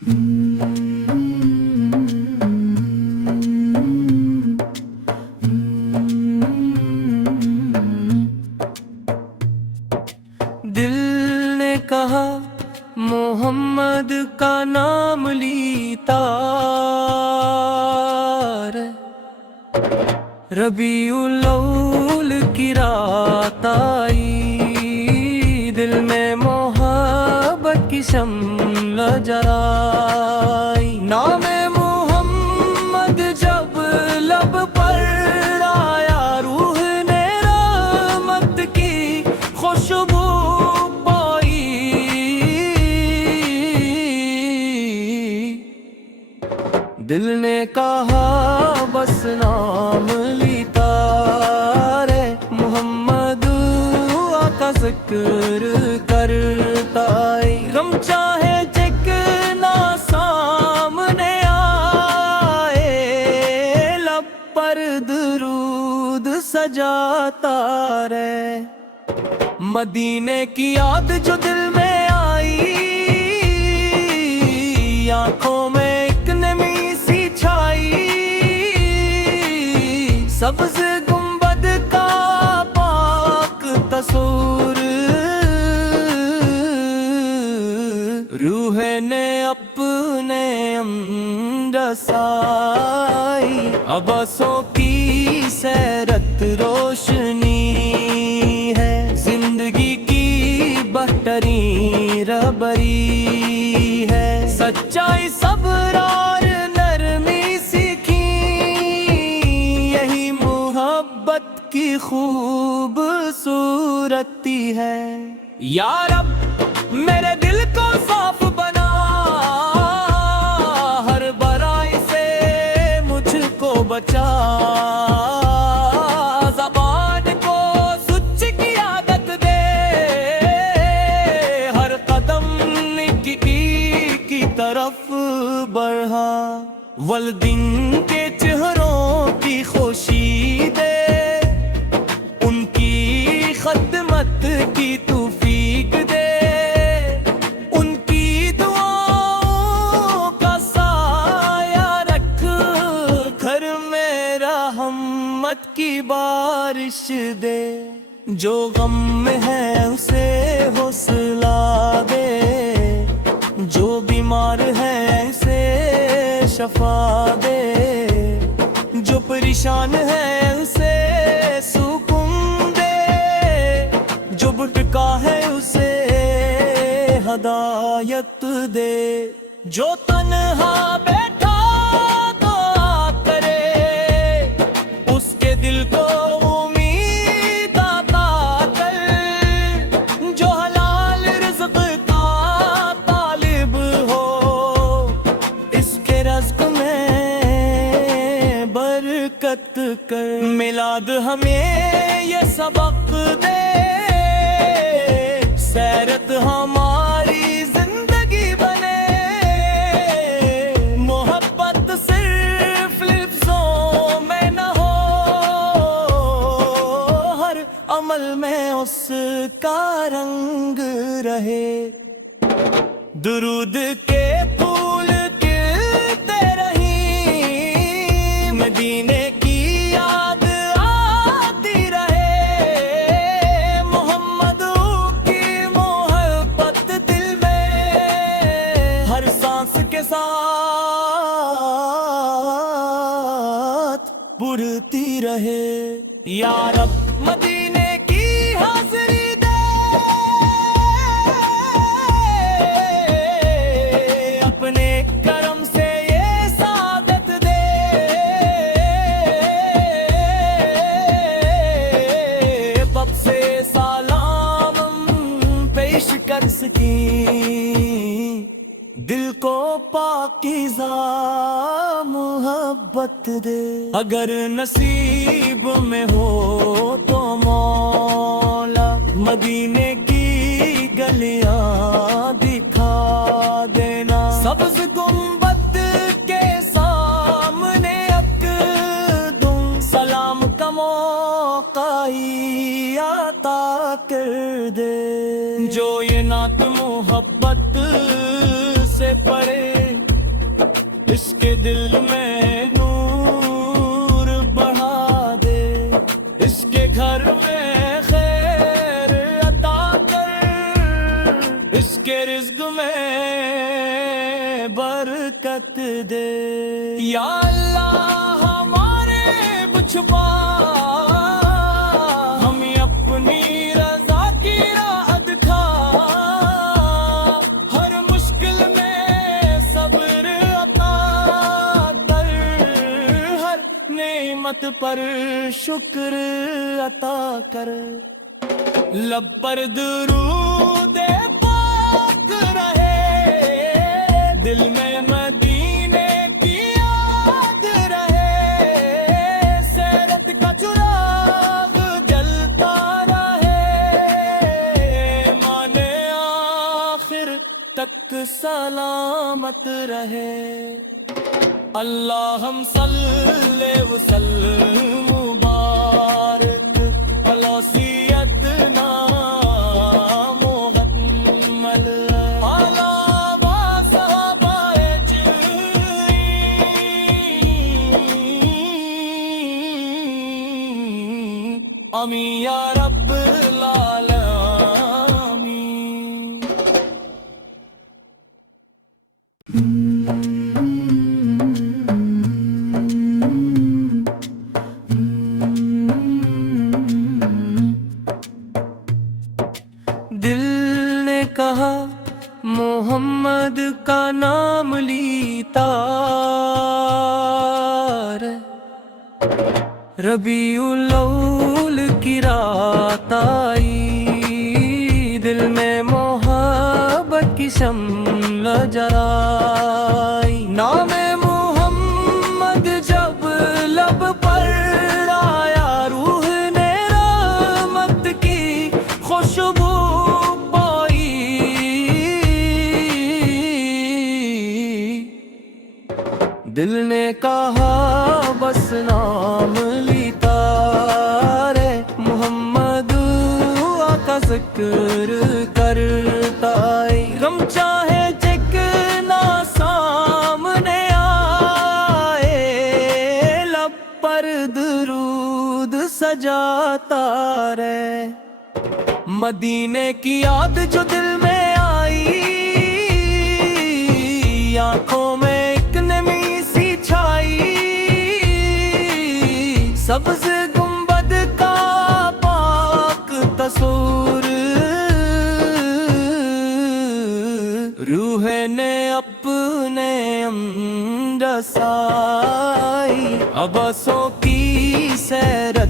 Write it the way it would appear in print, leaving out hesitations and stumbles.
دل نے کہا محمد کا نام لیتا رے، ربیع الاول کی رات آئی، دل میں محبت کی شمع جلائی، نام محمد جب لب پر آیا، روح نے رحمت کی خوشبو پائی، دل نے کہا بس نام لیتا رے، محمد آقا ذکر کرتا ہے، غم چاہے جگنا سامنے آئے، لب پر درود سجاتا رے، مدینے کی یاد جو دل میں آئی، آنکھوں میں ایک نمی سی چھائی، سبز گنبد کا پاک تصور، روح نے اپنے اندر سائی، عباسوں کی سیرت روشنی ہے، زندگی کی بہترین رہبری ہے، سچائی صبر اور نرمی سیکھی، یہی محبت کی خوبصورتی ہے، یا رب میرے دل کو صاف بنا، ہر برائی سے مجھ کو بچا، زبان کو سچ کی عادت دے، ہر قدم کی طرف بڑھا، والدین کے چہروں کی خوشی دے، ان کی خدمت کی توفیق دے، ان کی دعاؤں کا سایہ رکھ، گھر میں رحمت کی بارش دے، جو غم میں ہے اسے حوصلہ دے، جو بیمار ہے اسے شفا دے، جو پریشان ہے اسے سکون دے، جو بھٹکا ہے اسے ہدایت دے، جو تنہا بیٹھا دعا کرے، اس کے دل کو امید عطا کر، جو حلال رزق کا طالب ہو، اس کے رزق میں برکت کر، میلاد ہمیں یہ سبق دے، سیرت ہماری زندگی بنے، محبت صرف لفظوں میں نہ ہو، ہر عمل میں اس کا رنگ رہے، درود کے پھول کھلتے رہیں، مدینے کی یاد آتی رہے، محمد کی محبت دل میں ہر سانس کے ساتھ بڑھتی رہے، یا رب مدینے کی حاضری دے، اپنے کرم سے یہ سعادت دے، بب سے سلام پیش کر سکیں، دل کو پاکیزہ محبت دے، اگر نصیب میں ہو تو مولا مدینے کی گلیاں دکھا دینا، سبز گنبد کے سامنے اقدم، سلام کا موقع ہی عطا کر دے، جو یہ نعت محبت سے پڑھے اس کے دل میں نور بڑھا دے، اس کے گھر میں خیر عطا کر، اس کے رزق میں برکت دے۔ یا اللہ ہمارے چھپا ہمیں اپنی رضا کی راہ دکھا، ہر مشکل میں صبر عطا کر، ہر نعمت پر شکر عطا کر، لب پر درود پاک رہے، دل میں مدینے کی یاد رہے، سیرت کا چراغ جلتا رہے، مانے آخر تک سلامت رہے۔ اللہم صلی وسلم مبارک علی سیدنا محمد علی وصحبہ اجمعین، آمین یا رب العالمین۔ دل نے کہا محمد کا نام لیتا رے، ربیع الاول کی رات آئی، دل میں محبت کی شمع جلائی، نام محمد جب لب پر آیا، روح نے رحمت کی خوشبو پائی، دل نے کہا بس نام لیتا رے، محمد آقا ذکر کرتا ہے، غم چاہے جگنا سامنے آئے، لب پر درود سجاتا رے، مدینے کی یاد جو دل میں آئی، آنکھوں میں ایک نمی سی چھائی، سبز گنبد کا پاک تصور، روح نے اپنے اندر سائی، عباسوں کی سیرت